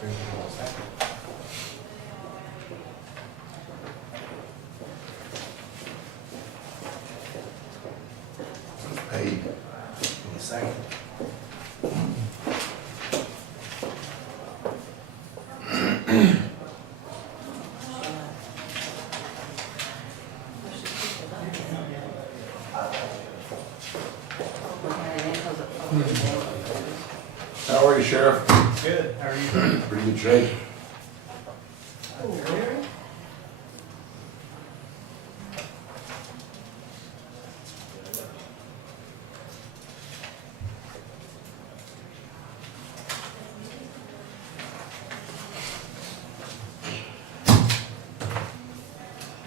Paid in a second. How are you, Sheriff? Good, how are you? Pretty good shape.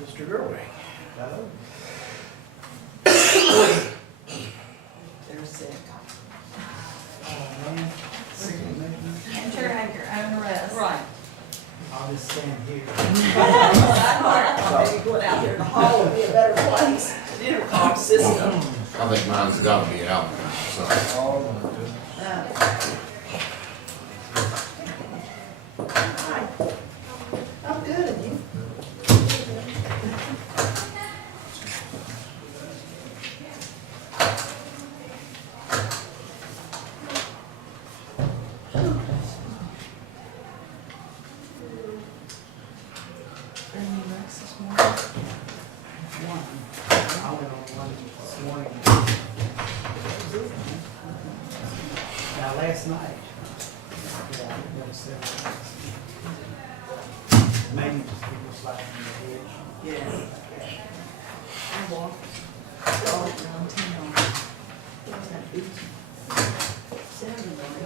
Mr. Gerwig. Hello. They're sick. Oh, man. Enter at your own risk. Right. I'll just stand here. Maybe going out there in the hall would be a better place. The intercom system. I think mine's gotta be out now, so. Hi. I'm good, and you? One. I went on one this morning. Now, last night. Yeah, I never said that. Maybe just people sliding in the hedge. Yeah. I walked all around town. It was that beach. Saturday morning. I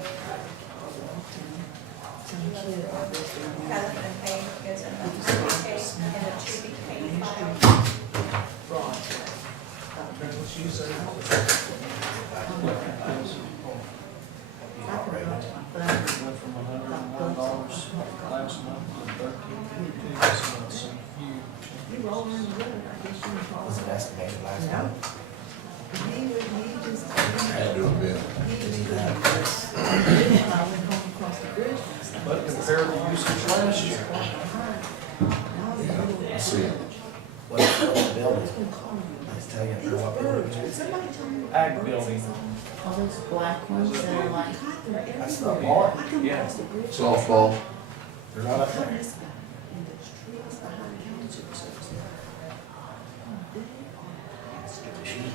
walked in. Some kid out there. Rather than pay, goes in the suitcase and a to be paid file. Fraud. I forgot my phone. Went from $109 last month to $13.52 this month, so huge. You roll in the road, I guess you can call Was it it. estimated last Yeah. month? He just. Had to have been. When I went home across the bridge last night. But compared to usage last year, Yeah, I see it. What's the building? It's gonna call me. Let's tell you for what building it is. Somebody told me. ag building, All those black ones that are like, God, they're That's the everywhere. bar. I come Yeah. across the bridge. Softball. They're not up there. This guy in the trees behind county services.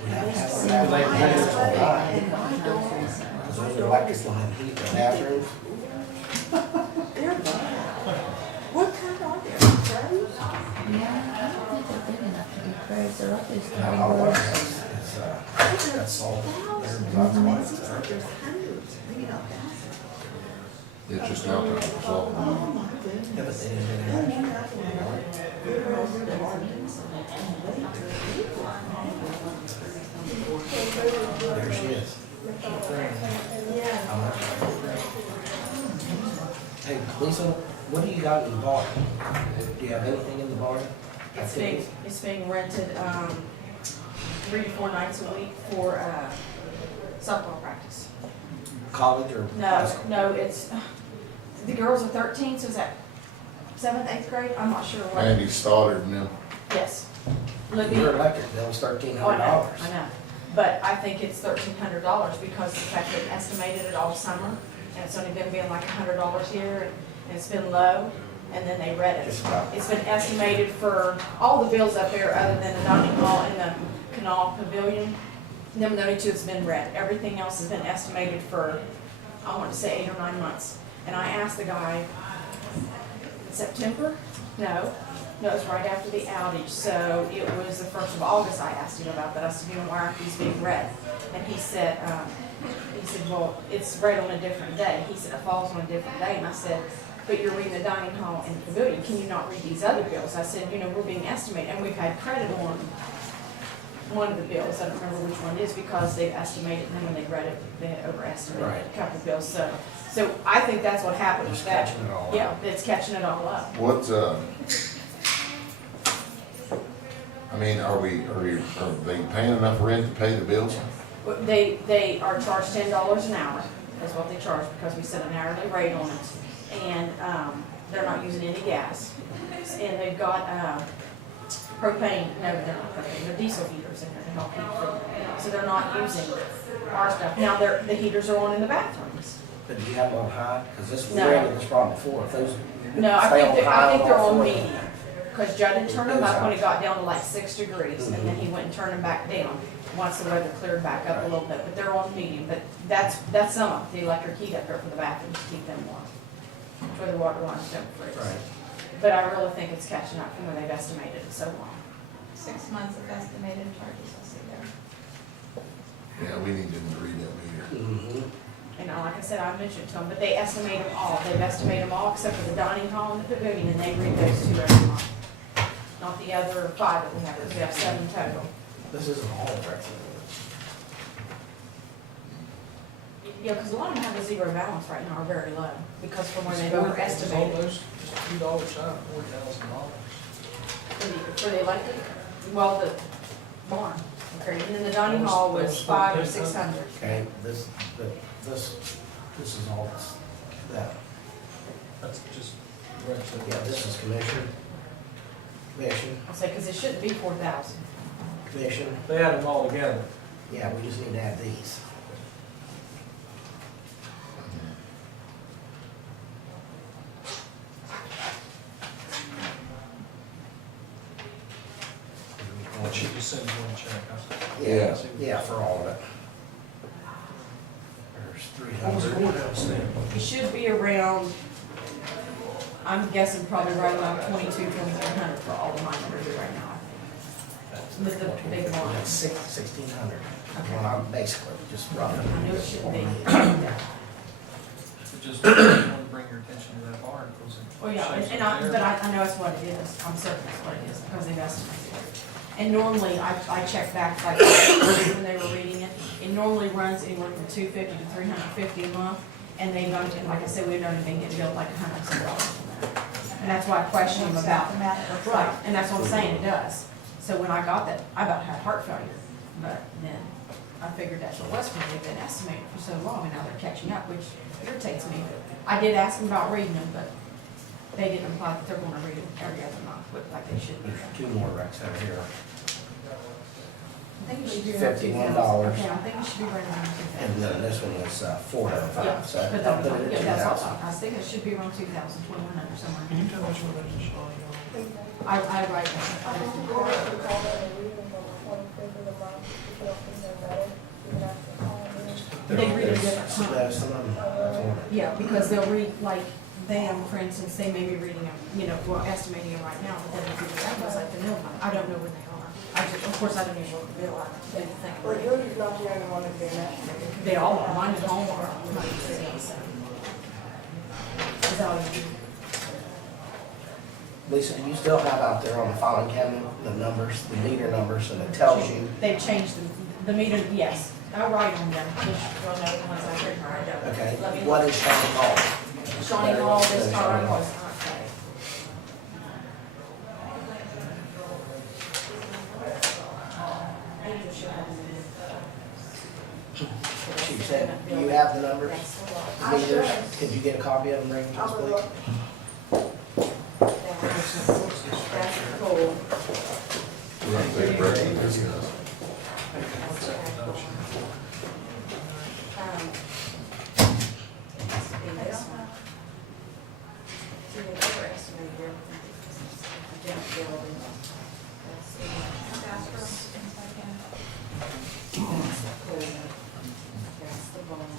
We have to have They some start- bathrooms all right. And my door, Because those are electric line heat, the bathrooms. they're bad. What kind are they? Crows? yeah, I don't think they're big enough to be crows. They're like those Not tiny all of birds. it. It's got salt. There's lots of It lights seems there. like there's hundreds, maybe not thousands. It's just out there for softball. Oh, my goodness. Yeah, but they didn't do And that. then I went, they're over the gardens and There she is. yeah. How much? Hey, Lisa, what do you got in the barn? Do you have anything in the barn? It's being rented, 3 to 4 nights a week for, softball practice. College or high school? No, it's, the girls are 13, so is that 7th, 8th grade? I'm not sure what. Andy Stoddard and them. Yes. Your Libby. electric bill's $1,300. Oh, I know, I know. But I think it's $1,300 because the fact that they estimated it all summer, and it's only been being like $100 here, and it's been low, and then they read it. Just about. It's been estimated for all the bills up there other than the dining hall and the canal pavilion. Them the only two that's been read. Everything else has been estimated for, I want to say 8 or 9 months. And I asked the guy, September? No, it was right after the outage. So it was the 1st of August I asked him about that. I said, why aren't these being read? And he said, well, it's read on a different day. He said, it falls on a different day. And I said, but you're reading the dining hall and the pavilion. Can you not read these other bills? I said, we're being estimated, and we've had credit on one of the bills. I don't remember which one it is because they've estimated, and then when they read it, they had overestimated Right. a couple of bills. So I think that's what happened. Just That- catching it all up. Yeah, it's catching it all up. What, I mean, are they paying enough rent to pay the bills? They are charged $10 an hour, is what they charge, because we set an hourly rate on it. and, they're not using any gas. And they've got, propane, no, they're not propane, they're diesel heaters in there to help heat food. So they're not using our stuff. Now, the heaters are on in the bathrooms. But do you have them on high? Because this, we No. ran into this problem before. If those No, I stay think, on I high think they're all on four- medium. Because Joe didn't turn them up when it got down to like 6 degrees, and then he went and turned them back down once the weather cleared back up a little bit. But they're on medium, but that's some of the electric heat up there for the bathrooms to keep them warm, for the water lines don't freeze. Right. But I really think it's catching up from where they've estimated it so long. 6 months of estimated charges, I see there. Yeah, we need them to read that meter. Mm-hmm. And like I said, I mentioned to them, but they estimate them all. They've estimated them all except for the dining hall and the pavilion, and they read those 2 every month. Not the other 5 that we have, because we have 7 total. This isn't all correct. Yeah, because a lot of them have a zero balance right now, are very low, because from where they've It's overestimated. almost just $2 shy of $4,000. For the electric, well, the barn, okay, and then the dining hall was 500 or 600. Okay, this is all that. That's just, right, so Yeah, this is commission. I'll say, because it shouldn't be 4,000. Commission. they had them all together. Yeah, we just need to add these. Well, she just sends one check. Yeah. Yeah, for all of it. There's What was the 300. courthouse then? It should be around, I'm guessing probably right around 2,300 for all of my numbers right now. With the big one. That's 1,600. Well, I'm basically just roughly. I knew it should be. It just, I want to bring your attention to that bar, because it. Well, yeah, shows and up I, there. but I know it's what it is, I'm certain it's what it is, because they've estimated it. And normally, I check back, like, when they were reading it, it normally runs anywhere from $250 to $350 a month, and they don't, and like I said, we've known they've been getting billed like $100 from that. And that's why I question them about, right, and that's what I'm saying, it does. So when I got that, I about had heart failure, but then I figured that's what it was, because they've been estimating for so long, and now they're catching up, which irritates me. I did ask them about reading them, but they didn't imply that they're gonna read them every other month, but like they should be. There's 2 more wrecks out here. I think it should be around $51. 2,000. Yeah, I think it should be right around 2,000. And then this one was Yeah, 405, so but I'll put it at yeah, that's 2,000. all. I was thinking it should be around 2,000, 2,100 somewhere. Can you tell which one that is, Shawnee? I write them. They read a different So time. there's some of them. Yeah, because they'll read, like, them, for instance, they may be reading them, you know, well, estimating them right now, but then if you do that, it's like the middle one. I don't know when they are. I just, of course, I don't even look at the bill, I didn't think Well, about it. yours is not the only one that's doing that. They all are, mine is Hallmark, mine is so. Is that all you do? Lisa, do you still have out there on the filing cabinet the numbers, the meter numbers, and it tells you? They've changed the meter, yes. I write on them, which, well, no, the ones I've written, I don't. Okay, Let me what look. is Shawnee Hall? Shawnee Hall this Shawnee time Hall. was, okay. Angel should have them. She said, do you have the numbers, the meters? Could you get a copy of them, bring them to us, please? That's cool. We're gonna take a break and discuss. What's that production? In this one. See, they overestimated everything. I didn't build it. That's the one. That's the cool. That's the bone.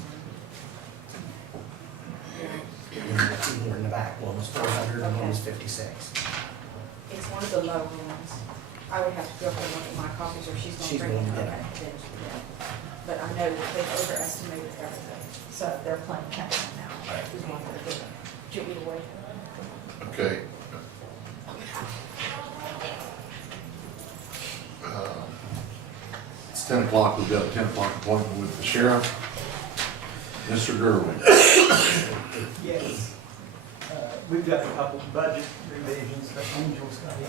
Two more in the back, one was 400 and one was 56. It's one of the low ones. I would have to go up and look at my copies, or she's She's gonna bring going it. to get Okay, then, yeah. But I know that they've overestimated everything, so they're playing catch up now. Is what they're doing. Do you want me to wait? Okay. It's 10 o'clock, we've got a 10 o'clock appointment with the sheriff. Mr. Gerwin. Yes. We've got a couple of budget revisions that Angel's got here.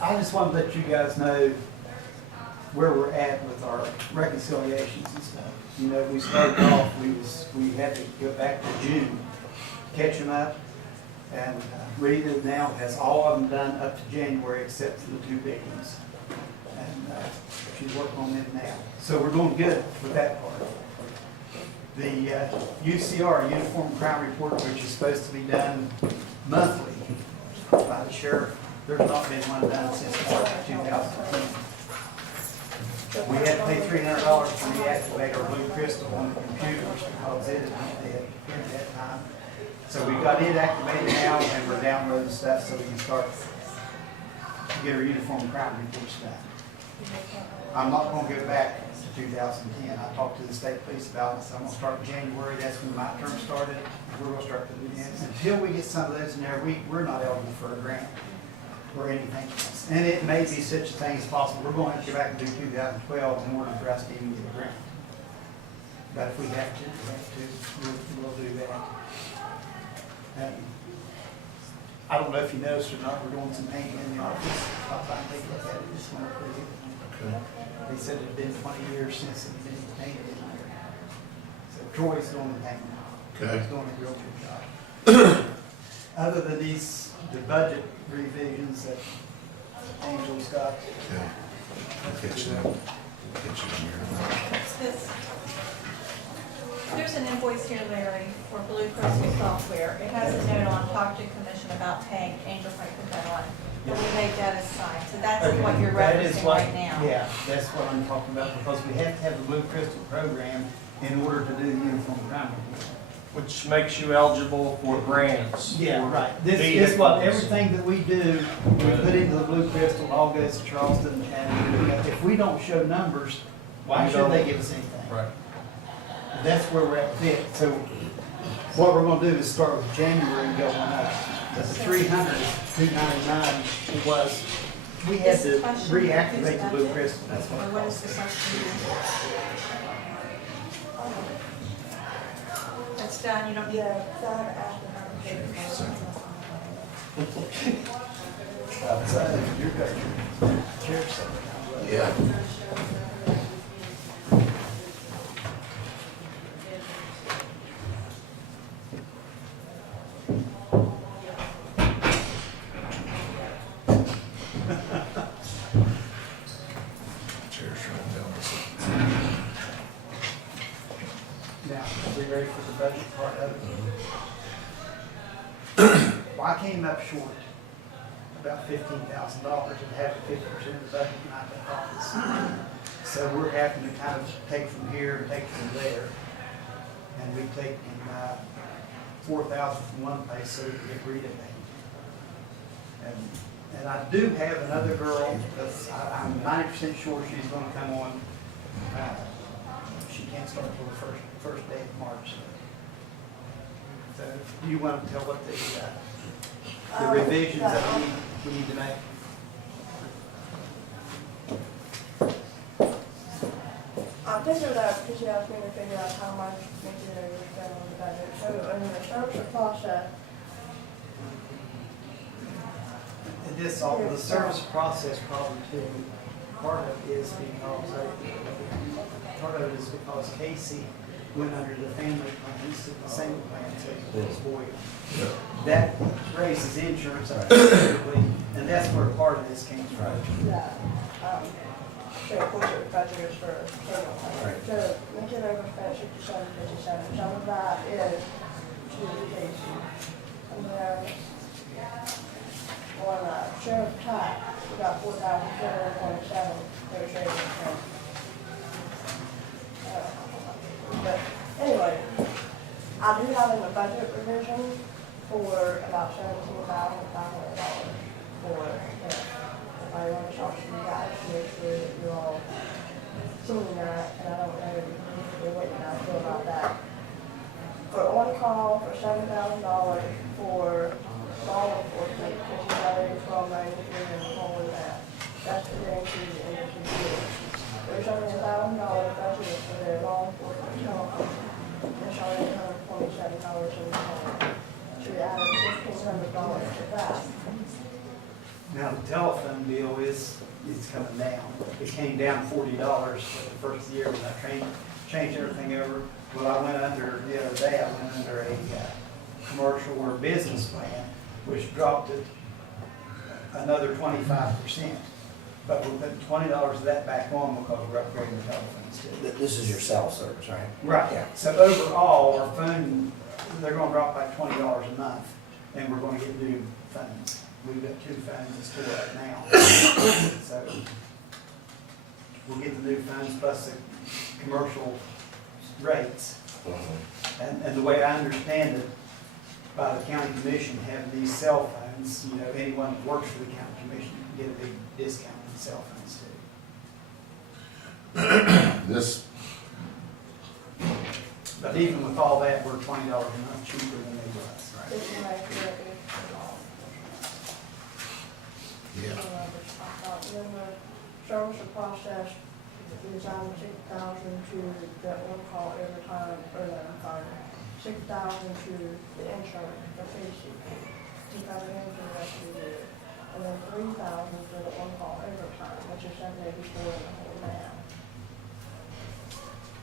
I just want to let you guys know where we're at with our reconciliations and stuff. You know, we started off, we had to go back to June catch them up. And Rita now has all of them done up to January except for the two big ones. And she's working on them now. So we're doing good with that part. The UCR, Uniform Crime Report, which is supposed to be done monthly by the sheriff, there's not been one done since March of 2010. We had to pay $300 to reactivate our Blue Crystal on the computers because it had been dead at that time. So we got it activated now and we're downloading stuff so we can start to get our uniform crime reports done. I'm not gonna go back to 2010. I talked to the state police about it, so I'm gonna start in January. That's when my term started. We're gonna start putting it in. Until we get some of those in there, we're not eligible for a grant or anything else. And it may be such a thing as possible. We're going to have to go back and do 2012 in order for us to even get a grant. But if we have to, we'll do that. I don't know if you noticed or not, we're doing some painting in the office. I'll try and take a look at it this one. They said it's been 20 years since it's been painted in there. So Troy's doing the painting. Okay. He's doing a real good job. Other than these, the budget revisions that Angel's got. Yeah. I'll catch you in here. There's an invoice here, Larry, for Blue Crystal software. It has a note on talk to commission about paying Angel Franklin that on. And we made that aside. So that's what you're That is referencing what- right now. Yeah, that's what I'm talking about, because we have to have the Blue Crystal program in order to do the uniform crime report. Which makes you eligible for grants. Yeah, right. This is what, everything that we do, we put into the Blue Crystal, it all goes to Charleston, and if we don't show numbers, why should they give us anything? Right. That's where we're at with it. So what we're gonna do is start with January and go on up. The 300, 299 was, we had to reactivate the Blue Crystal, that's Or what what it is was. the question? That's done, you don't need. Outside, you're good. Chair set. Yeah. Chair's running down this. Now, are we ready for the budget part of it? Well, I came up short about $15,000 and had 50% of the budget in my office. So we're having to kind of take from here and take from there. And we've taken $4,000 from one place so we can get rid of it. And I do have another girl that's, I'm 90% sure she's gonna come on. She can't start till the first day of March. So do you want to tell what the revisions that we need to make? I figured out, because you asked me to figure out how much material you're spending on the budget. So in the service process, And this, all the service process problem too, part of it is because, part of it is because Casey went under the family plan, instead of the single plan, so his boy. That raises insurance up considerably, and that's where part of this came from. yeah, so of course it was budgeted for cable. So material overspent 57. Some of that is to Casey. And then on sheriff tax, we got 4,727 that was raised in terms. But anyway, I do have in the budget revision for about $17,500 for this. If I want to talk to you guys to make sure that you're all seeing that, and I don't know what you guys feel about that. For on call for $7,000 for law enforcement, which is already $12.93 and holding that. That's the guarantee in the computer. There's only $1,000 budgeted for their law enforcement telephone. There's only $127 in the home. So we added $1,500 to that. Now, the telephone bill is coming down. It came down $40 for the first year when I changed everything over. Well, I went under, the other day, I went under a commercial or business plan, which dropped it another 25%. But we're putting $20 of that back on because we're upgrading the telephones too. This is your cell service, right? Right. Yeah. So overall, our phone, they're gonna drop by $20 a month, and we're gonna get new phones. We've got 2 phones in store right now. So we'll get the new phones plus the commercial rates. And the way I understand it, by the county commission having these cell phones, you know, anyone that works for the county commission can get a big discount on cell phones too. This, But even with all that, we're $20 a month cheaper than they was. This is my favorite. yeah, Then the service process is on 6,000 to the on-call every time, or no, I'm sorry, 6,000 to the insurance, the basic, to cover him for the rest of the year. And then 3,000 for the on-call overtime, which is 784 in the whole now.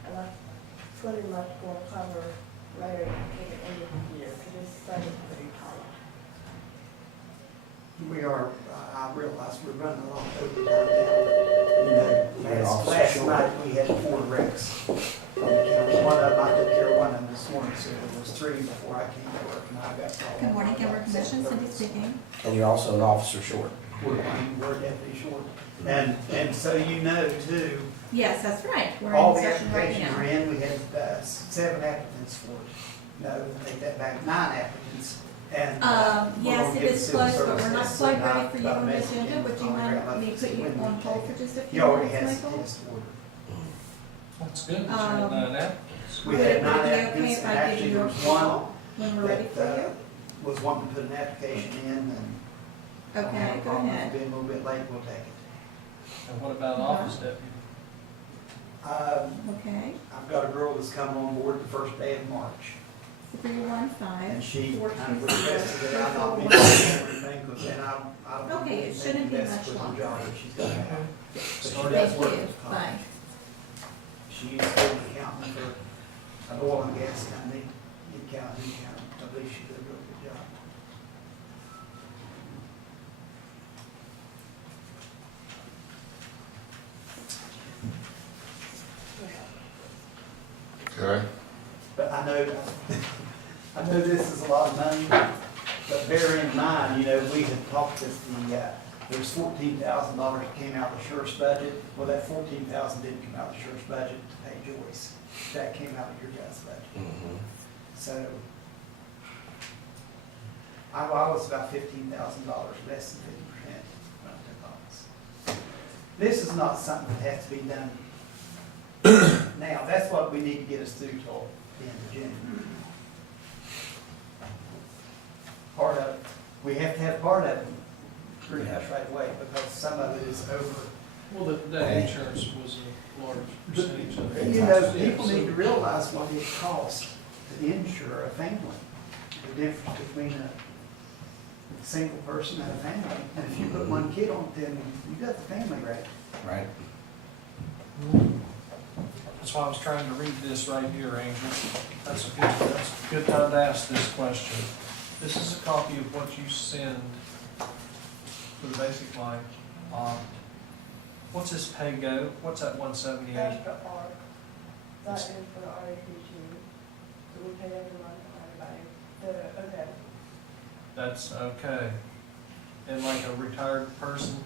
And that's pretty much going to cover Larry to the end of the year, because his thing is pretty tight. We are, I realize we're running a lot of overtime now. You know, last night we had 4 wrecks from the county. One of them, I took care of one of them this morning, so there was 3 before I came to work, and I got called. Good morning, Gilmer Commission, Cindy speaking. And you're also an officer short. We're deputy short. And so you know too, Yes, that's right. We're all in the session right applications now. are in, we had 7 applicants for it. No, take that back, 9 applicants. And we're Yes, gonna it get is civil close, but we're not services quite tonight ready for you about on the Mexican agenda. Would you program. mind me put you When we on hold take for just a He few already minutes, has Michael? his order. That's good, that you had 9 applicants. We Would had it 9 be okay applicants, if and I give actually you there a was call one when we're ready for that you? was wanting to put an application in, and Okay, go ahead. being a little bit late, we'll take it. And what about office deputy? Okay, I've got a girl that's coming on board the first day of March, 315. and she kind of 420. requested that I not be everything, because then I don't. Okay, it shouldn't be that's much with the longer. job that she's gonna have. But she Thank does Thank work you, with Congress. bye. She used to be an accountant for an oil and gas company, accountant. I believe she did a really good job. okay, But I know, I know this is a lot of money, but bear in mind, you know, we had talked that there's $14,000 that came out of the sheriff's budget. Well, that $14,000 didn't come out of the sheriff's budget to pay Joyce. That came out of your guys' budget. So I was about $15,000 less than 50% when I took office. This is not something that has to be done now. That's what we need to get us through till the end of June. Part of it, we have to have part of it pretty much right away, because some of it is over. Well, that insurance was a large percentage of it. You know, people need to realize what it costs to insure a family, the difference between a single person and a family. And if you put one kid on it, then you got the family right. Right? That's why I was trying to read this right here, Angel. That's a good time to ask this question. This is a copy of what you send for the basic line. What's this pay go? What's that 178? That's the R. That is for the RAPT. So we pay every month for everybody. Okay. That's okay. And like a retired person,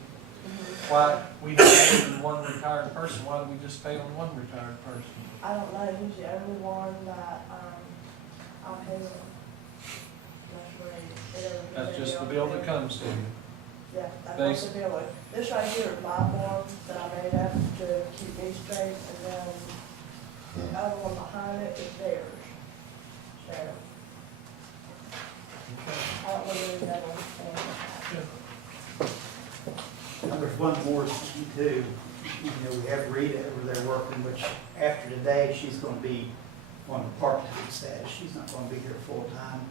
Mhm. why, we have more than one retired person, why do we just pay on one retired person? I don't know, he's the only one that, I'll pay him. That's right. That's just the bill that comes to you. Yeah, that's what the bill is. This right here is my form that I made up to keep me straight, and then the other one behind it is theirs. So, I don't really know what Now, there's one more issue too. You know, we have Rita over there working, which after today, she's gonna be on a part-time status. She's not gonna be here full-time,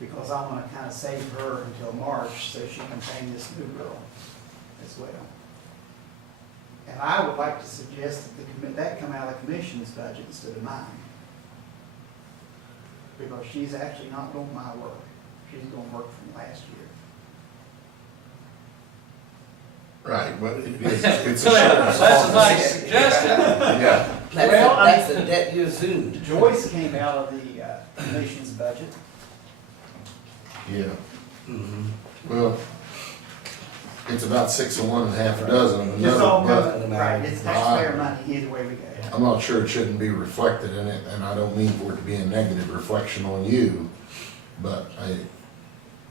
because I wanna kinda save her until March so she can train this new girl as well. And I would like to suggest that that come out of the commission's budget instead of mine. because she's actually not doing my work. She's doing work from last year. Right, but it's a So that's sheriff's a nice office. suggestion. Yeah, That's the debt you assumed. Joyce came out of the commission's budget. yeah. Mhm. Well, it's about 6 of one and half a dozen of It's all another, money, right, it's taxpayer money, either way we go. but I'm not sure it shouldn't be reflected in it, and I don't mean for it to be a negative reflection on you, but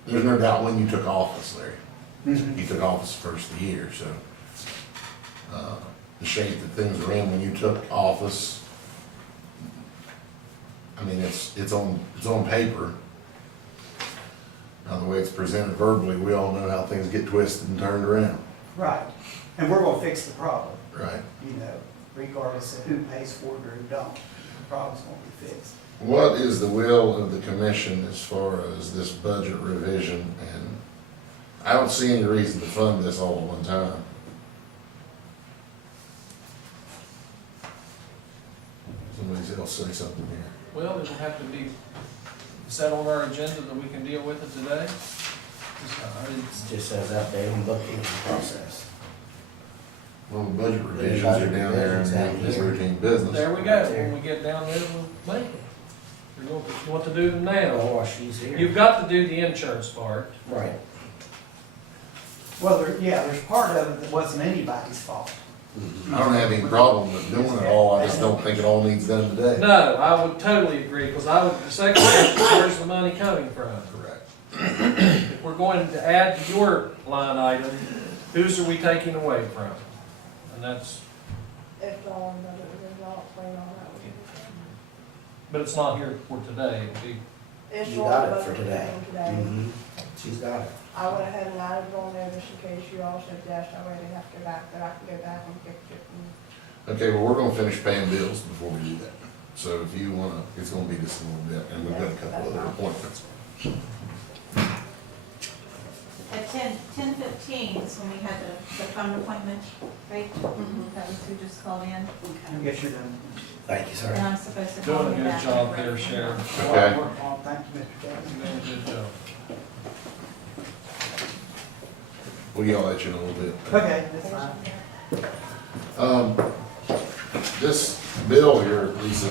there's no doubt when you took office, Larry. You took office first of the year, so, the shape that things were in when you took office, I mean, it's on paper. Now, the way it's presented verbally, we all know how things get twisted and turned around. Right, and we're gonna fix the problem, Right. you know, regardless of who pays for it or who don't, the problem's gonna be fixed. What is the will of the commission as far as this budget revision? And I don't see any reason to fund this all at one time. Somebody else say something here. Well, it'll have to be, is that on our agenda that we can deal with it today? It just says update and bookkeeping process. Well, the budget revisions are down there and it's routine business. There we go, when we get down there, we'll make it. You're going to want to do them now. Oh, she's here. You've got to do the insurance part. Right. Well, there's part of it that wasn't anybody's fault. Mhm. I don't have any problem with doing it all, I just don't think it all needs done today. No, I would totally agree, because the second question, where's the money coming from? Correct. If we're going to add to your line item, whose are we taking away from? And that's, If all in budget revision, I'll explain all that with you. but it's not here for today, it'd be, It's You all got it budget for today. revision today. Mhm. She's got it. I went ahead and added it on there just in case you all said yes, that way they have to go back, but I can go back and fix it. Okay, well, we're gonna finish paying bills before we do that. So if you wanna, it's gonna be just a little bit, and we've got a couple other appointments. At 10:15 is when we had the phone appointment, right? That was who just called in, I guess you're done. Thank you, sir. and I'm supposed to call doing a you good back. job there, Sheriff. Okay. Thank you, Mr. Chairman. You're doing a good job. We'll yell at you in a little bit. Okay, that's fine. This bill here, Lisa,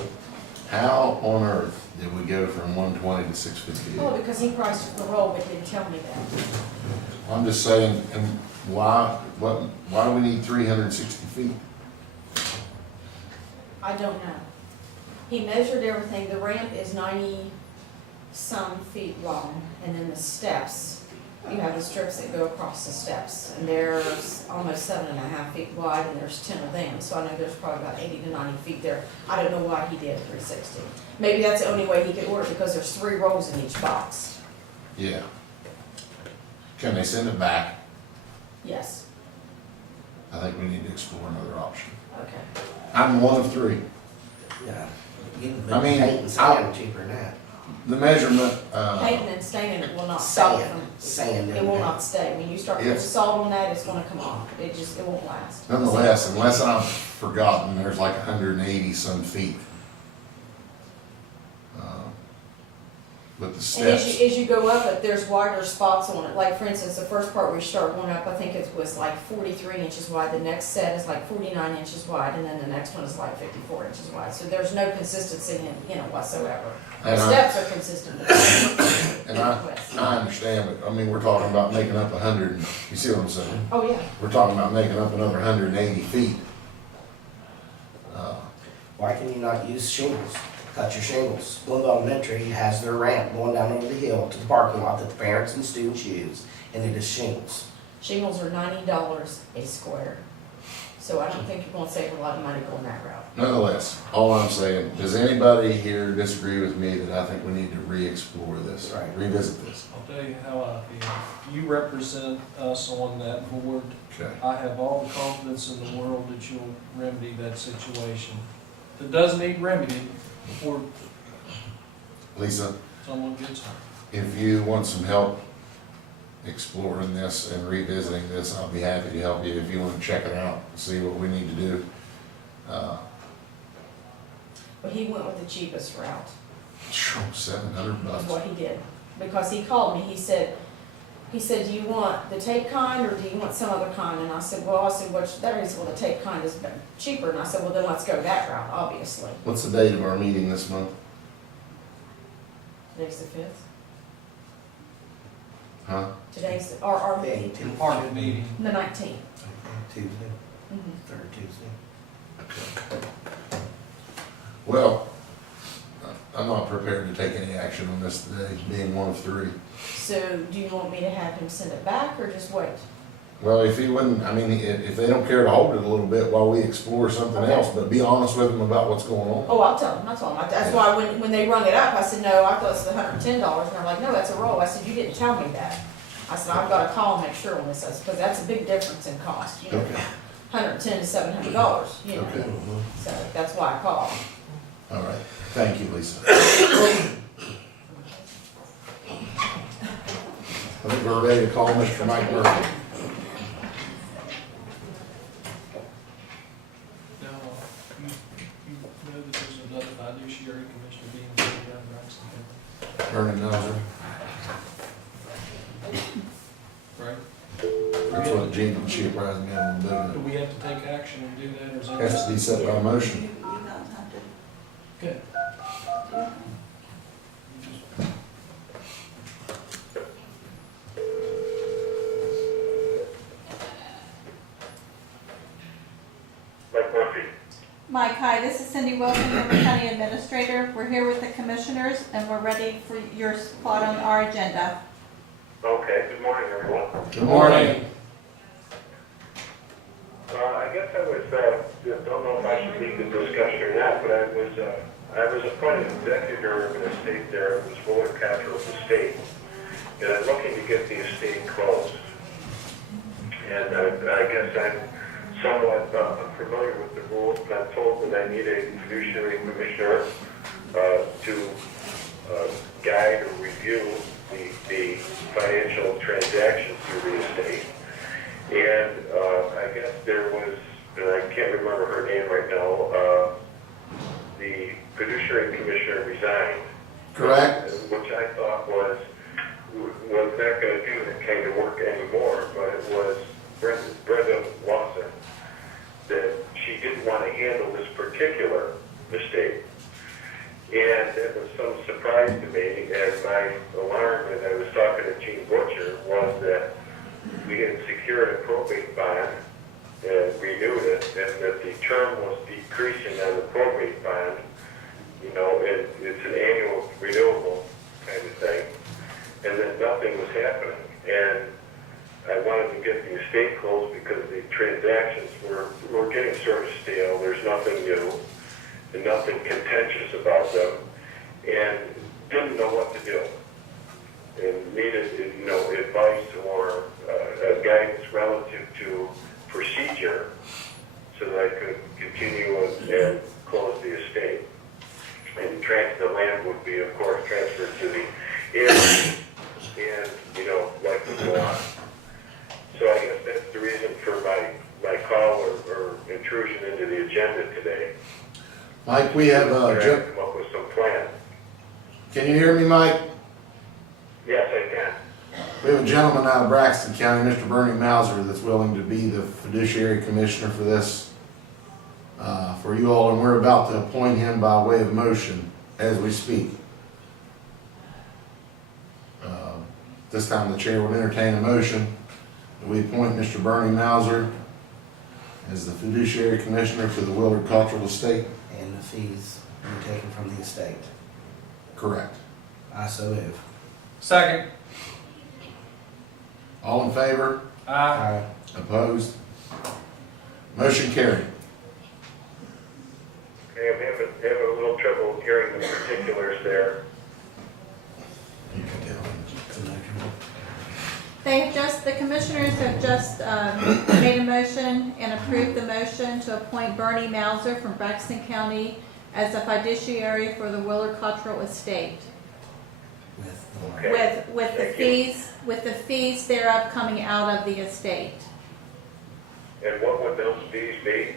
how on earth did we go from 120 to 658? Well, because he priced the roll, but didn't tell me that. I'm just saying, and why do we need 360 feet? I don't know. He measured everything, the ramp is 90-some feet long, and then the steps, you have the strips that go across the steps, and there's almost 7.5 feet wide, and there's 10 of them, so I know there's probably about 80 to 90 feet there. I don't know why he did 360. Maybe that's the only way he could order it, because there's 3 rolls in each box. Yeah. Can they send it back? Yes, I think we need to explore another option. okay. I'm one of 3. Yeah. You can I mean, paint and sand cheaper than that. The measurement, Painting and staining it will not stop Sand, from, sand. it will not stay. When you start putting Yes. salt on that, it's gonna come off. It won't last. nonetheless, unless I've forgotten, there's like 180 some feet. With the And steps. as you go up it, there's wider spots on it. Like, for instance, the first part where you start going up, I think it was like 43 inches wide. The next set is like 49 inches wide, and then the next one is like 54 inches wide. So there's no consistency in it whatsoever. The And I- steps are consistent. And I understand, but, I mean, we're talking about making up 100, you see what I'm saying? Oh, yeah. We're talking about making up another 180 feet. Why can you not use shingles? Cut your shingles. Bloomfield Elementary has their ramp going down over the hill to the parking lot that the parents and students use, and it is shingles. Shingles are $90 a square. So I don't think you're gonna save a lot of money going that route. Nonetheless, all I'm saying, does anybody here disagree with me that I think we need to re-explore this, Right. revisit this? I'll tell you how I feel. You represent us on that board. Okay. I have all the confidence in the world that you'll remedy that situation. If it does need remedied before Lisa, someone gets hurt. if you want some help exploring this and revisiting this, I'll be happy to help you. If you want to check it out, see what we need to do. But he went with the cheapest route. $700 That's what he did, because he called me, he said, do you want the tape kind, or do you want some other kind? And I said, what's better? He said, well, the tape kind is cheaper, and I said, well, then let's go that route, obviously. What's the date of our meeting this month? Today's the 5th, Huh? today's, our The meeting, 18th. Department meeting. the 19th. Tuesday, Mhm. third Tuesday. Well, I'm not prepared to take any action on this today, being one of three. So do you want me to have him send it back, or just wait? Well, if he wouldn't, I mean, if they don't care to hold it a little bit while we explore something Okay. else, but be honest with them about what's going on. Oh, I'll tell him, that's why when they rung it up, I said, no, I thought it was $110, and they're like, no, that's a roll. I said, you didn't tell me that. I said, I've got to call and make sure on this, because that's a big difference in cost, you know, Okay, $110 to $700, you know, okay, so that's why I called. all right. Thank you, Lisa. I think we're ready to call Mr. Mike Murphy. Now, you know that there's another fiduciary commissioner being formed down in Braxton, Vernon Nelson. right? That's what Gene, she apprised me of Do doing. we have to take action and do that, or is that? It has to be set by motion. You guys have to Okay. do it. Mike, hi, this is Cindy Wilson, Gilmer County Administrator. We're here with the commissioners and we're ready for your spot on our agenda. Okay, good morning, everyone. Good morning. I guess I was, don't know if I should lead the discussion or not, but I was appointed executor of an estate there, it was Fuller Cottrell's estate, and I'm looking to get the estate closed. And I guess I'm somewhat unfamiliar with the rules, and I'm told that I need a fiduciary commissioner to guide or review the financial transactions through the estate. And I guess there was, and I can't remember her name right now, the fiduciary commissioner resigned. Correct? Which I thought was not going to do that kind of work anymore, but it was Brenda Lawson, that she didn't want to handle this particular estate. And it was some surprise to me, and my alarm as I was talking to Gene Butcher was that we had secured a probate bond and renewed it, and that the term was decreasing on the probate bond. You know, it's an annual renewable kind of thing, and that nothing was happening. And I wanted to get the estate closed because the transactions were getting sort of stale. There's nothing new and nothing contentious about them, and didn't know what to do, and needed, you know, advice or guidance relative to procedure so that I could continue and close the estate. And the land would be, of course, transferred to the area, and, you know, life would go on. So I guess that's the reason for my call or intrusion into the agenda today. Mike, we have Trying to come up with some plan. can you hear me, Mike? Yes, I can. We have a gentleman out of Braxton County, Mr. Bernie Mauser, that's willing to be the fiduciary commissioner for this, for you all, and we're about to appoint him by way of motion as we speak. This time the chair will entertain a motion that we appoint Mr. Bernie Mauser as the fiduciary commissioner for the Willard Cultural Estate. And the fees will be taken from the estate. Correct. I so move. Second. All in favor? Aye. Opposed? Motion carried. Okay, I'm having a little trouble hearing the particulars there. You can tell him. The commissioners have just made a motion and approved the motion to appoint Bernie Mauser from Braxton County as a fiduciary for the Willard Cottrell estate. Okay. With the fees thereof coming out of the estate. And what would those fees be?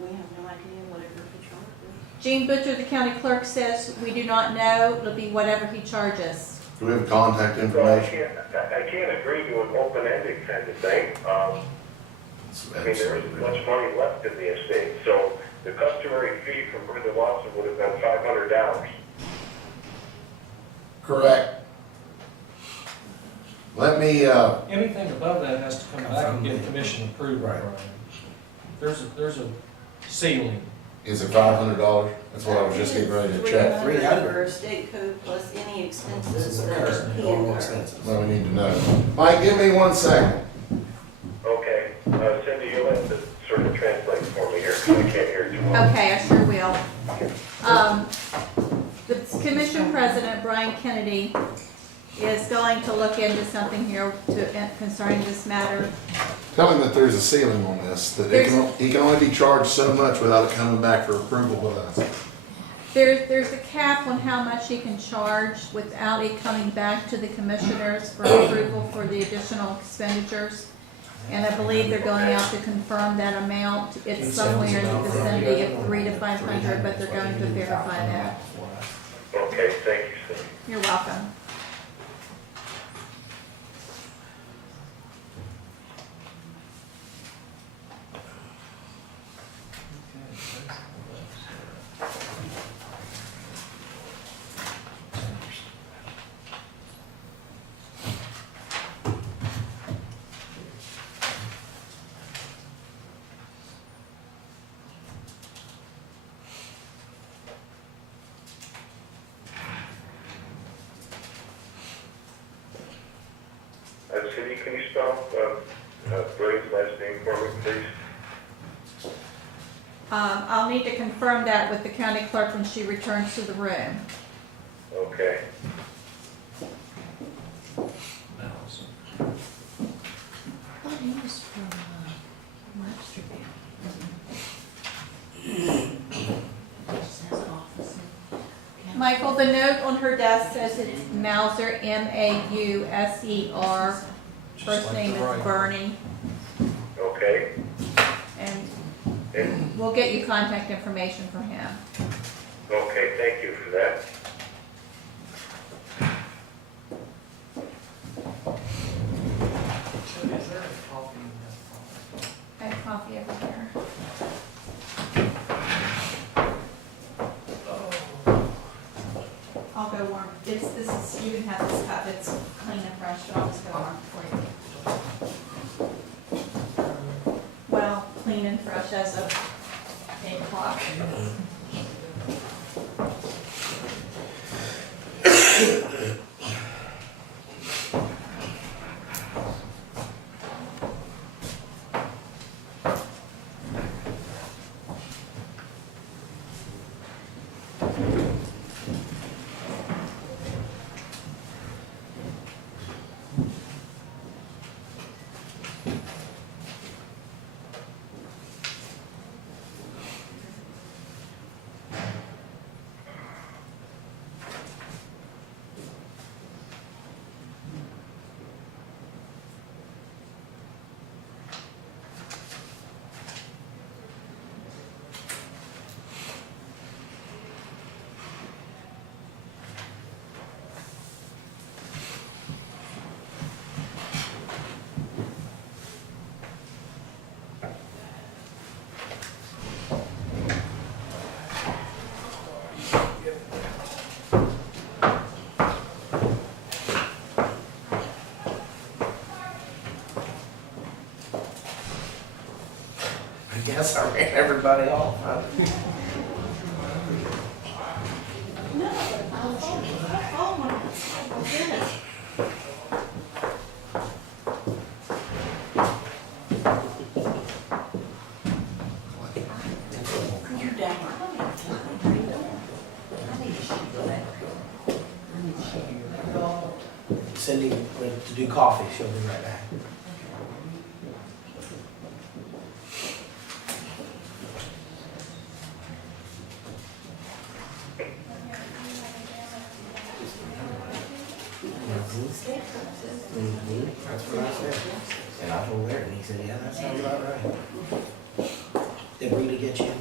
We have no idea what it would be charged. Gene Butcher, the county clerk, says we do not know, it'll be whatever he charges. Do we have contact So I information? can't agree to an open-ended kind of thing. I mean, there isn't much money left in the estate, so the customary fee from Brenda Lawson would have been $500. Correct. Let me, Anything above that has to come back and get commission approval, Right. Brian. There's a ceiling. is it $500? That's what I was just getting ready to check. 300 For state code plus any This expenses is that occurring, he normal incurs. expenses. Well, we need to know. Mike, give me 1 second. Okay, Cindy, you'll have to sort of translate for me here, because I can't hear too well. Okay, I sure will. The commission president, Brian Kennedy, is going to look into something here concerning this matter. Tell him that there's a ceiling on this, that he can only be charged so much without it coming back for approval with us. There's a cap on how much he can charge without it coming back to the commissioners for approval for the additional expenditures. And I believe they're going out to confirm that amount. It's somewhere in the vicinity of 300 to 500, but they're going to verify that. Okay, thank you, Cindy. You're welcome. Cindy, can you spell Brady's last name for me, please? I'll need to confirm that with the county clerk when she returns to the room. Okay. What is from Webster Michael, the note on her desk says it's Mauser, M-A-U-S-E-R. First name is Bernie, Okay. and And, we'll get you contact information for him. okay, thank you for that. So is there a copy in that file? I have coffee over here. I'll go warm. This is, you can have this cup, it's clean and fresh, but I'll just go warm for you. Well, clean and fresh as of 8 o'clock. I guess I ran everybody off. Huh? You down. I need a sheet of that. I need a sheet. Cindy went to do coffee. She'll be right back. That's what I said. And I told Larry, and he said, yeah, that sounds about right. Did Rita get you?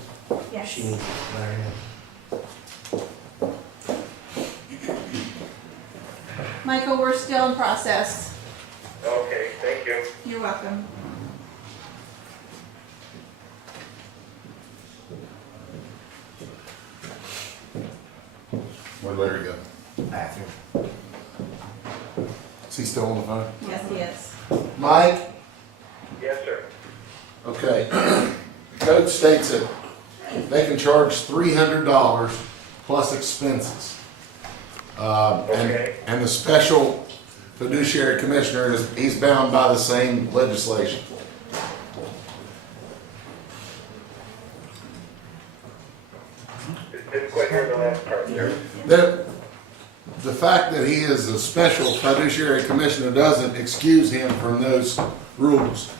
Yes. She needs to let her know. Michael, we're still in process. Okay, thank you. You're welcome. Where'd Larry go? Bathroom. Is he still on the phone? Yes, he is. Mike? Yes, sir. Okay. The code states that they can charge $300 plus expenses. Okay. And the special fiduciary commissioner he's bound by the same legislation. Didn't quite hear the last part there. The fact that he is a special fiduciary commissioner doesn't excuse him from those rules.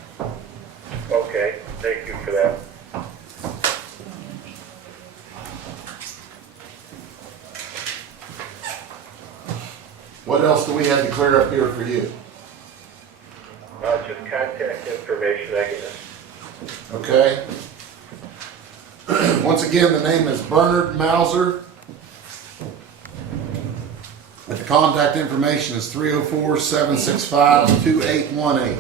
Okay, thank you for that. What else do we have to clear up here for you? Just contact information, I guess. Okay? Once again, the name is Bernard Mauser. And the contact information is 304-765-2818.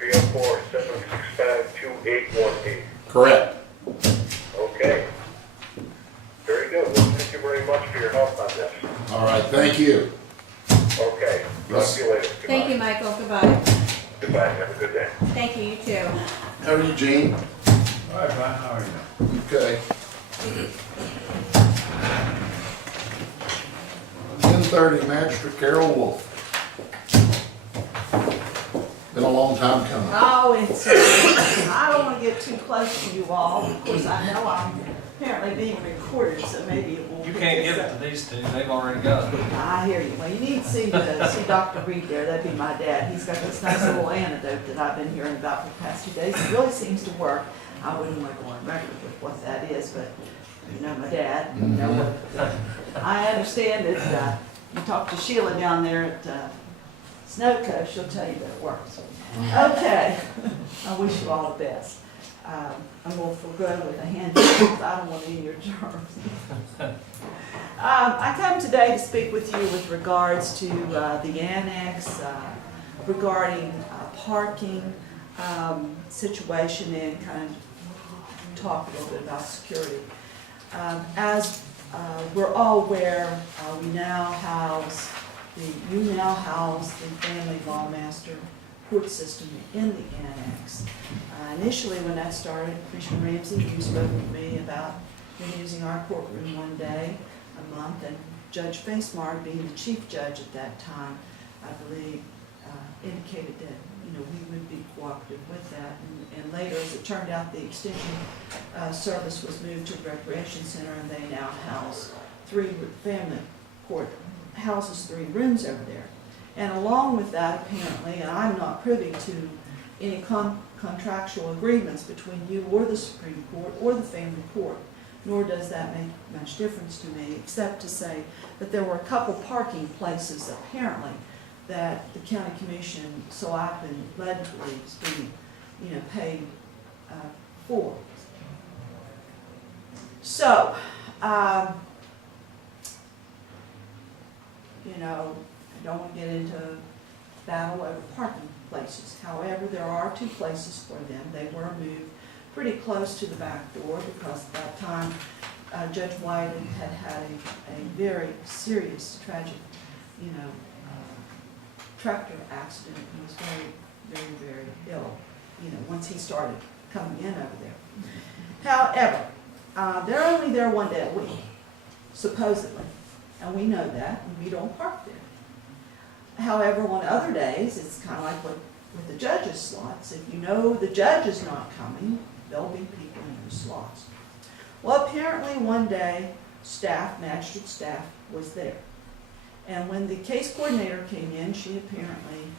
304-765-2818. Correct. Okay. Very good. Well, thank you very much for your help on this. All right, thank you. Okay. Talk to you later. Thank you, Michael. Goodbye. Goodbye. Have a good day. Thank you, you too. How are you, Gene? All right, Brian, how are you? Okay. 10:30, Magistrate Carol Wolf. Been a long time coming. Oh, it's, I don't want to get too close to you all, because I know I'm apparently being recorded, so maybe it won't. You pick can't this give it up. to these two, they've already got it. I hear you. Well, you need to see Dr. Reed there. That'd be my dad. He's got this nice little antidote that I've been hearing about for the past 2 days. It really seems to work. I wouldn't want to go on record with what that is, but you know my dad. You know what? I understand that you talk to Sheila down there at Snow Coast. She'll tell you that it works. Okay. I wish you all the best. I'm going to forego with a hand because I don't want any of your germs. I come today to speak with you with regards to the annex, regarding parking situation, and kind of talk a little bit about security. As we're all aware, you now house the family law master court system in the annex. Initially, when that started, Commissioner Ramsey, you spoke with me about using our courtroom one day a month, and Judge Facemark, being the chief judge at that time, I believe, indicated that we would be cooperative with that. And later, as it turned out, the extension service was moved to the recreation center, and they now house family court houses 3 rooms over there. And along with that, apparently, and I'm not privy to any contractual agreements between you or the Supreme Court or the family court, nor does that make much difference to me, except to say that there were a couple parking places apparently that the county commission, so I've been led to believe, is being, paid for. So, I don't want to get into battle over parking places. However, there are 2 places for them. They were moved pretty close to the back door because at that time Judge Whiting had had a very serious, tragic, tractor accident. He was very, very, very ill, once he started coming in over there. However, they're only there 1 day a week, supposedly, and we know that, and we don't park there. However, on other days, it's kind of like with the judges' slots. If you know the judge is not coming, there'll be people in those slots. Well, apparently one day, magistrate staff was there. And when the case coordinator came in, she apparently,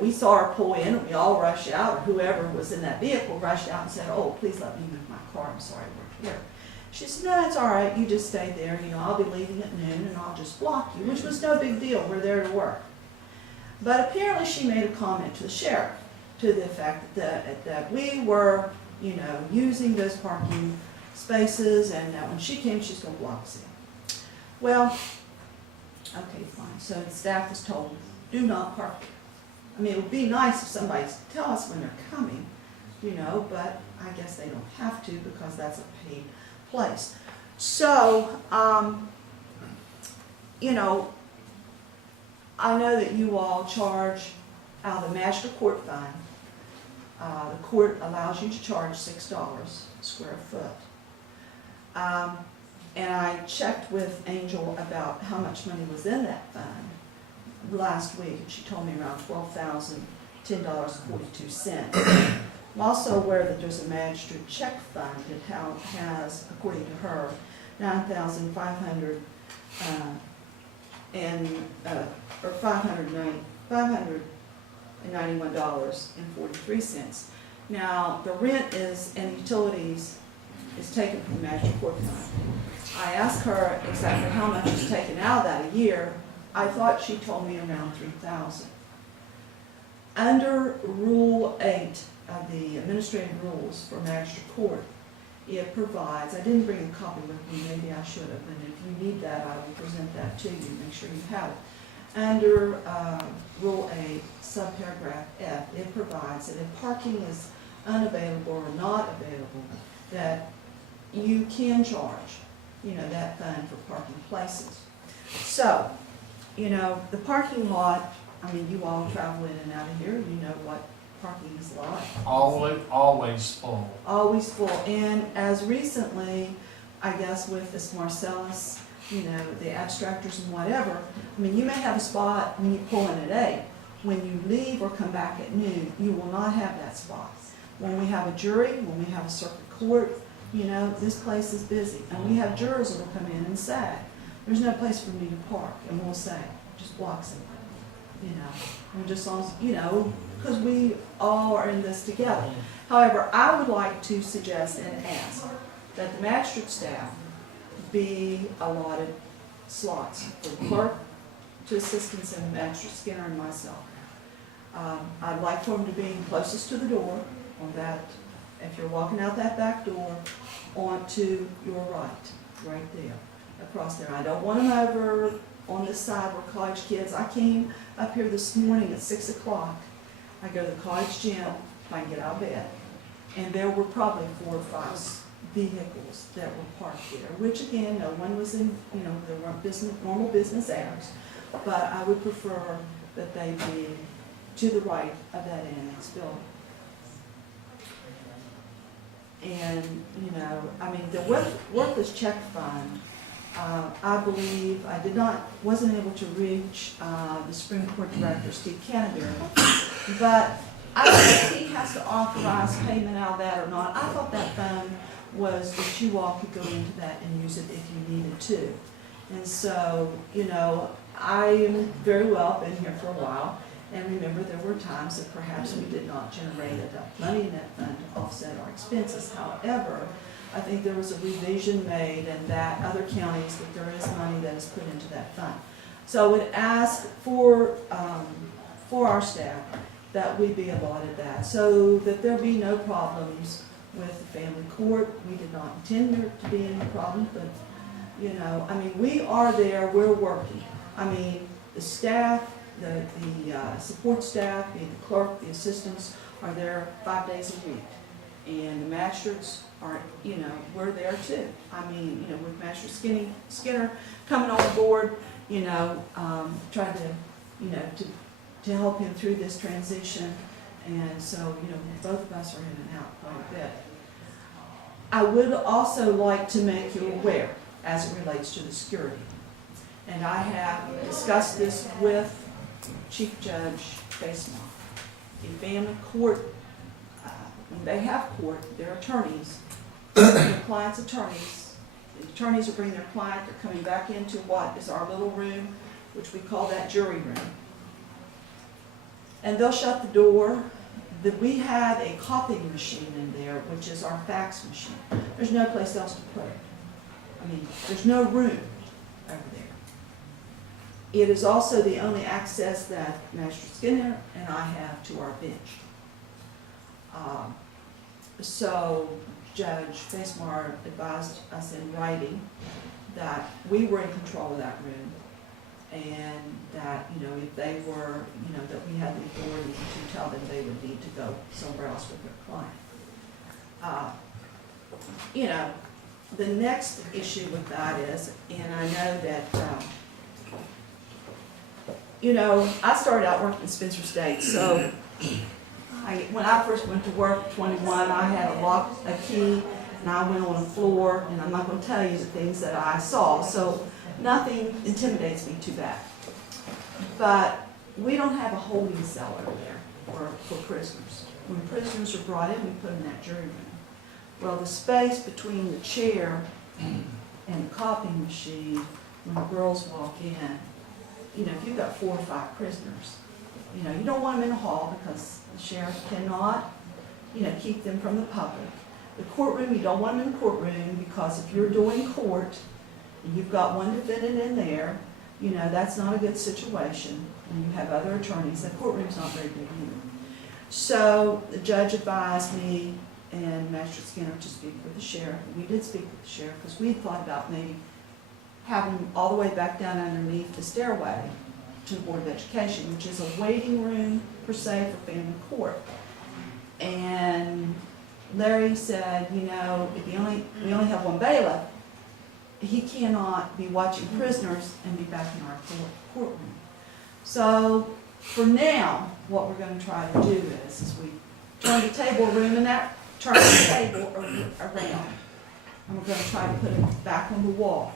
we saw her pull in, and we all rushed out, or whoever was in that vehicle rushed out and said, "Oh, please let me move my car, I'm sorry, we're here." She said, "No, it's all right, you just stay there, I'll be leaving at noon, and I'll just block you," which was no big deal, we're there to work. But apparently she made a comment to the sheriff to the effect that we were, using those parking spaces, and that when she came, she's going to block us in. Well, Okay, fine. So the staff was told, do not park there. I mean, it would be nice if somebody tell us when they're coming, you know, but I guess they don't have to because that's a paid place. So, you know, I know that you all charge out of the magistrate court fund. The court allows you to charge $6 a square foot. And I checked with Angel about how much money was in that fund last week, and she told me around $12,010.42. I'm also aware that there's a magistrate check fund that has, according to her, $9,500 or $591.43. Now, the rent is and utilities is taken from the magistrate court fund. I asked her exactly how much is taken out of that a year. I thought she told me around $3,000. Under Rule 8 of the administrative rules for magistrate court, it provides, I didn't bring a copy with me, maybe I should have, and if you need that, I will present that to you, make sure you have it. Under Rule 8, subparagraph F, it provides that if parking is unavailable or not available, that you can charge, you know, that fund for parking places. So, you know, the parking lot, I mean, you all travel in and out of here, you know what parking is like. Always full. Always full, and as recently, I guess with this Marcellus, you know, the abstractors and whatever, I mean, you may have a spot when you pull in at 8. When you leave or come back at noon, you will not have that spot. When we have a jury, when we have a circuit court, you know, this place is busy. And we have jurors that will come in and say, there's no place for me to park. And we'll say, just block somebody, you know. And just on, you know, because we all are in this together. However, I would like to suggest and ask that the magistrate staff be allotted slots for the clerk, to assistants, and Magistrate Skinner and myself. I'd like for them to be closest to the door on that, if you're walking out that back door, onto your right there, across there. I don't want them over on this side where college kids, I came up here this morning at 6 o'clock. I go to the college gym, if I can get out of bed, and there were probably 4 or 5 vehicles that were parked there, which again, no one was in, you know, there weren't normal business hours, but I would prefer that they be to the right of that annex building. And, you know, I mean, the worthless check fund, I believe, wasn't able to reach the Supreme Court Director, Steve Canterbury, but I don't know if he has to authorize payment out of that or not. I thought that fund was that you all could go into that and use it if you needed to. And so, you know, I am very well been here for a while, and remember there were times that perhaps we did not generate enough money in that fund to offset our expenses. However, I think there was a revision made and that other counties, that there is money that is put into that fund. So I would ask for our staff that we be allotted that, so that there be no problems with the family court. We did not intend there to be any problem, but, you know, I mean, we are there, we're working. I mean, the staff, the support staff, the clerk, the assistants are there 5 days a week. And the magistrates are, you know, we're there too. I mean, you know, with Magistrate Skinner coming on board, you know, trying to, you know, to help him through this transition. And so, you know, both of us are in and out quite a bit. I would also like to make you aware as it relates to the security. And I have discussed this with Chief Judge Basemont. The family court, when they have court, their attorneys, their clients' attorneys, the attorneys will bring their client, they're coming back into what is our little room, which we call that jury room. And they'll shut the door. We have a copying machine in there, which is our fax machine. There's no place else to put it. I mean, there's no room over there. It is also the only access that Magistrate Skinner and I have to our bench. So Judge Basemont advised us in writing that we were in control of that room and that, you know, if they were, you know, that we had the authority to tell them they would need to go somewhere else with their client. You know, the next issue with that is, and I know that, you know, I started out working in Spencer State, so when I first went to work at 21, I had a key, and I went on a floor, and I'm not gonna tell you the things that I saw, so nothing intimidates me too bad. But we don't have a holding cell over there for prisoners. When prisoners are brought in, we put them in that jury room. Well, the space between the chair and the copying machine, when the girls walk in, you know, if you've got 4 or 5 prisoners, you know, you don't want them in the hall because the sheriff cannot, you know, keep them from the public. The courtroom, you don't want them in the courtroom because if you're doing court and you've got one defendant in there, you know, that's not a good situation. And you have other attorneys, the courtroom's not very big either. So the judge advised me and Master Skinner to speak with the sheriff. We did speak with the sheriff because we thought about maybe having them all the way back down underneath the stairway to the Board of Education, which is a waiting room per se for family court. And Larry said, you know, if we only have one bailiff, he cannot be watching prisoners and be back in our courtroom. So for now, what we're going to try to do is we turn the table room and that turn the table around. And we're going to try to put it back on the wall.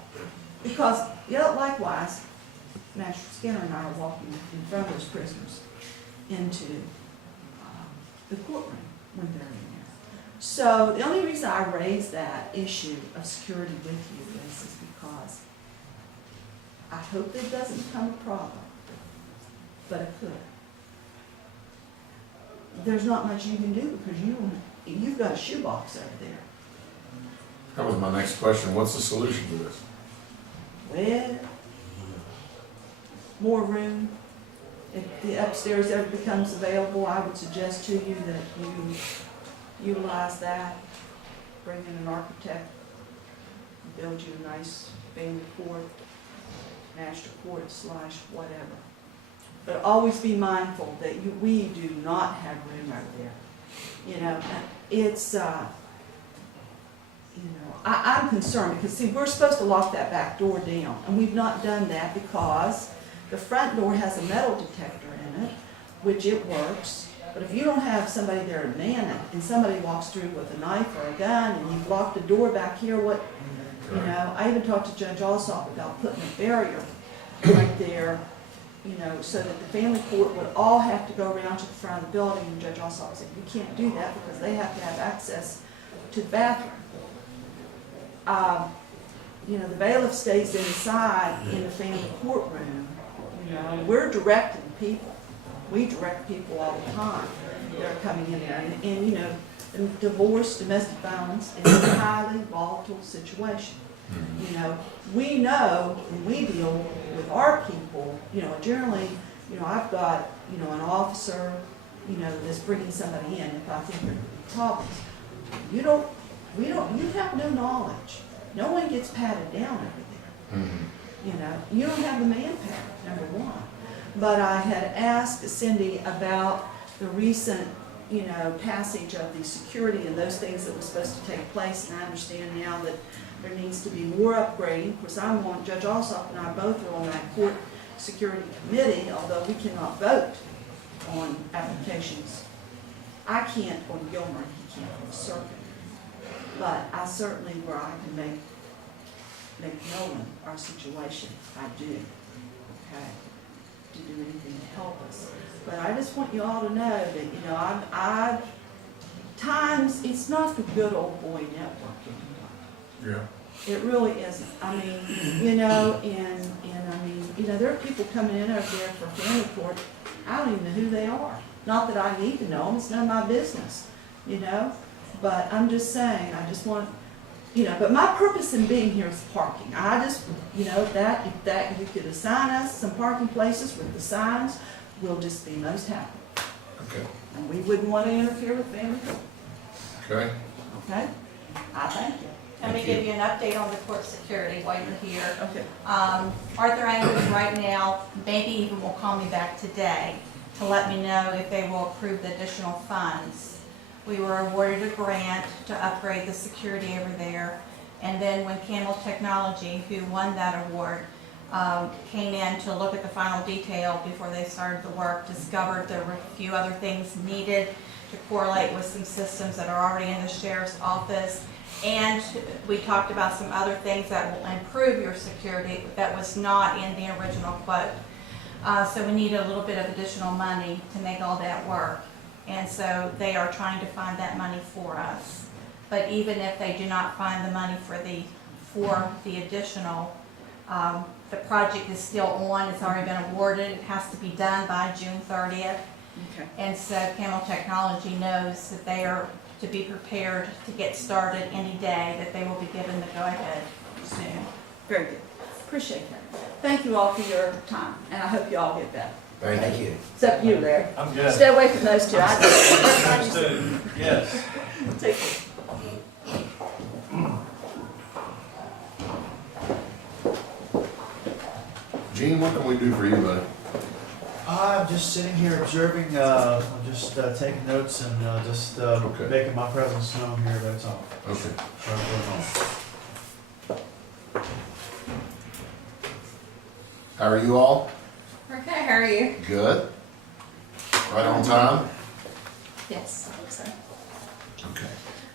Because, you know, likewise, Master Skinner and I are walking in front of those prisoners into the courtroom when they're in there. So the only reason I raised that issue of security with you is because I hope it doesn't become a problem, but it could. There's not much you can do because you've got a shoebox over there. That was my next question. What's the solution to this? Well, more room. If the upstairs ever becomes available, I would suggest to you that you utilize that, bring in an architect, build you a nice family court, master court / whatever. But always be mindful that we do not have room over there. You know, it's, you know, I'm concerned because, see, we're supposed to lock that back door down, and we've not done that because the front door has a metal detector in it, which it works. But if you don't have somebody there to man it, and somebody walks through with a knife or a gun, and you've locked the door back here, what, you know, I even talked to Judge Alsop about putting a barrier right there, you know, so that the family court would all have to go around to the front of the building, and Judge Alsop said, you can't do that because they have to have access to the bathroom. You know, the bailiff stays inside in the family courtroom. You know, we're directing people. We direct people all the time that are coming in there. And you know, divorce, domestic violence is a highly volatile situation. You know, we know when we deal with our people, you know, generally, you know, I've got, you know, an officer, you know, that's bringing somebody in if I think there could be problems. You have no knowledge. No one gets patted down over there. You know, you don't have the manpower, number one. But I had asked Cindy about the recent, you know, passage of the security and those things that were supposed to take place, and I understand now that there needs to be more upgrading. Of course, I'm on, Judge Alsop and I both are on that court security committee, although we cannot vote on applications. I can't on Gilmer, he can't on the circuit. But I certainly, where I can make known our situation, I do, okay, to do anything to help us. But I just want you all to know that, you know, times, it's not the good old boy network anymore. Yeah. It really isn't. I mean, you know, and I mean, you know, there are people coming in over there for family court, I don't even know who they are. Not that I need to know them, it's none of my business, you know. But I'm just saying, I just want, you know, but my purpose in being here is parking. I just, you know, if that you could assign us some parking places with the signs, we'll just be most happy. Okay. And we wouldn't want to interfere with family court. Okay. Okay? I thank you. Let me Thank give you. you an update on the court security while you're here. Okay. Arthur Andrews right now, maybe even will call me back today to let me know if they will approve the additional funds. We were awarded a grant to upgrade the security over there. And then when Camel Technology, who won that award, came in to look at the final detail before they started the work, discovered there were a few other things needed to correlate with some systems that are already in the sheriff's office. And we talked about some other things that will improve your security that was not in the original quote. So we need a little bit of additional money to make all that work. And so they are trying to find that money for us. But even if they do not find the money for the additional, the project is still on, it's already been awarded, it has to be done by June 30th. Okay. And so Camel Technology knows that they are to be prepared to get started any day, that they will be given the go-ahead soon. Very good. Appreciate that. Thank you all for your time, and I hope you all get better. Thank you. Except you, Larry. I'm good. Stay away from those two. Those two, yes. Take care. Gene, what can we do for you, buddy? I'm just sitting here observing, I'm just taking notes and just Okay. making my presence known here, that's all. Okay. Trying to put it on. How are you all? Okay, how are you? Good? Right on time? Yes, I think so. Okay.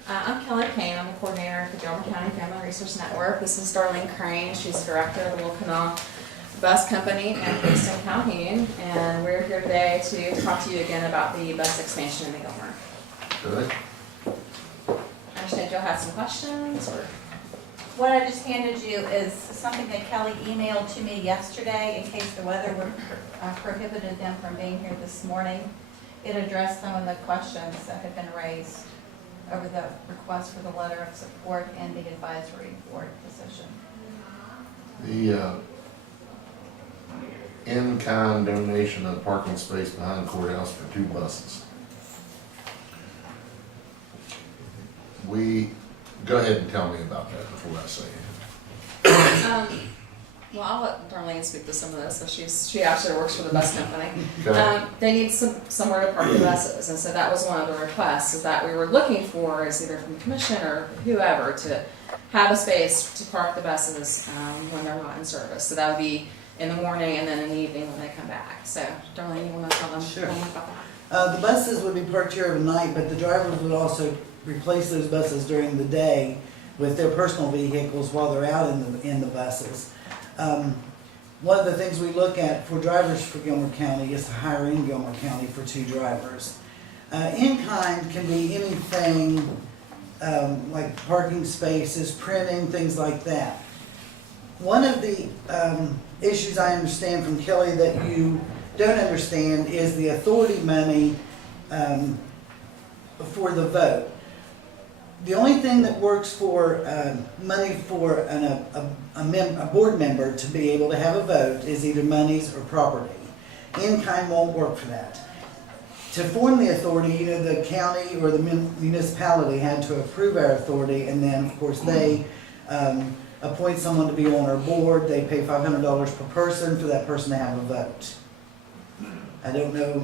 I'm Kelly Payne. I'm the coordinator of the Gilmer County Family Resource Network. This is Darlene Crane. She's the director of the Little Canal Bus Company in Kingston, Calhoun. And we're here today to talk to you again about the bus expansion in the Gilmer. Good? I understand you'll have some questions or? What I just handed you is something that Kelly emailed to me yesterday in case the weather would prohibited them from being here this morning. It addressed some of the questions that had been raised over the request for the letter of support and the advisory board position. The in-kind donation of parking space behind the courthouse for 2 buses. Go ahead and tell me about that before I say it. Well, I'll let Darlene speak to some of this. So she actually works for the bus company. Okay. They need somewhere to park the buses, and so that was one of the requests is that we were looking for is either from the commission or whoever to have a space to park the buses when they're not in service. So that would be in the morning and then in the evening when they come back. So Darlene, you want to tell them Sure. more about that? The buses would be parked here overnight, but the drivers would also replace those buses during the day with their personal vehicles while they're out in the buses. One of the things we look at for drivers for Gilmer County is to hire in Gilmer County for 2 drivers. In-kind can be anything like parking spaces, printing, things like that. One of the issues I understand from Kelly that you don't understand is the authority money for the vote. The only thing that works for money for a board member to be able to have a vote is either monies or property. In-kind won't work for that. To form the authority, either the county or the municipality had to approve our authority, and then, of course, they appoint someone to be on our board. They pay $500 per person for that person to have a vote. I don't know,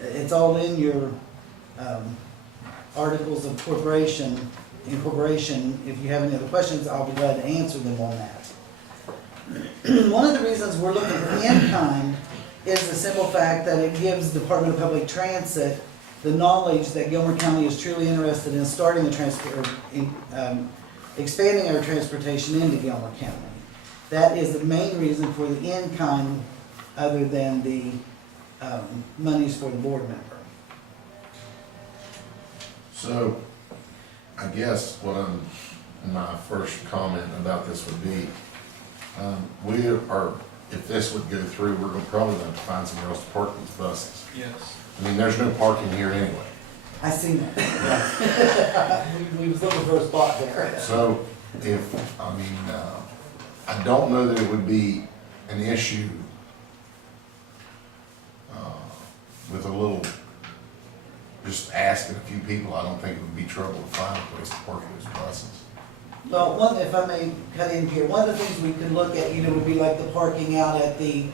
it's all in your articles of incorporation. If you have any other questions, I'll be glad to answer them on that. One of the reasons we're looking for in-kind is the simple fact that it gives the Department of Public Transit the knowledge that Gilmer County is truly interested in starting expanding our transportation into Gilmer County. That is the main reason for the in-kind, other than the monies for the board member. So, I guess my first comment about this would be, if this would go through, we're gonna probably have to find somewhere else to park these buses. Yes. I mean, there's no parking here anyway. I seen that. We was looking for a spot there. So, I don't know that it would be an issue with just asking a few people. I don't think it would be trouble to find a place to park those buses. Well, if I may cut in here, one of the things we could look at, would be like the parking out at the,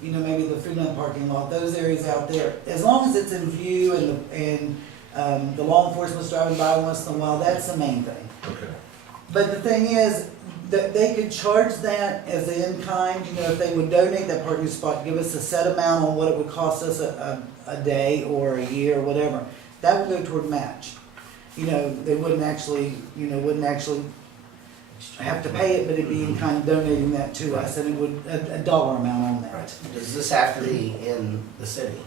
maybe the Freeland parking lot, those areas out there. As long as it's in view and the law enforcement's driving by once in a while, that's the main thing. Okay. But the thing is, that they could charge that as in kind, if they would donate that parking spot, give us a set amount on what it would cost us a day or a year or whatever. That would go toward match. They wouldn't actually have to pay it, but it'd be in kind of donating that to us, and it would, a dollar amount on that. Right. Does this have to be in the city?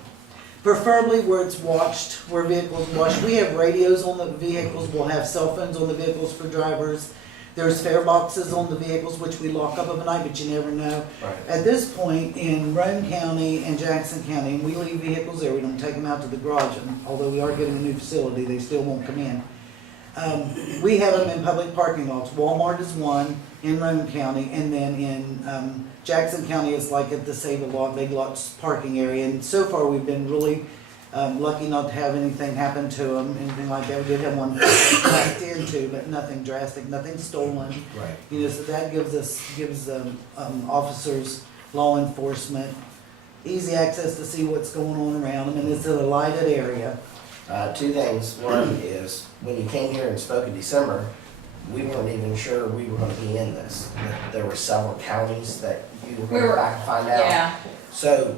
Preferably where it's watched, where vehicles watched. We have radios on the vehicles, we'll have cell phones on the vehicles for drivers. There's fare boxes on the vehicles, which we lock up overnight, but you never know. Right. At this point, in Roane County and Jackson County, and we leave vehicles there, we don't take them out to the garage, and although we are getting a new facility, they still won't come in. We have them in public parking lots. Walmart is one in Roane County, and then in Jackson County, it's like at the Save a Lot, Big Lots parking area. And so far, we've been really lucky not to have anything happen to them, anything like that. We did have one backed into, but nothing drastic, nothing stolen. Right. So that gives officers, law enforcement, easy access to see what's going on around them, and it's a lighted area. Two things. One is, when you came here and spoke in December, we weren't even sure we were gonna be in this. There were several counties that you were gonna go back and find out. Yeah, So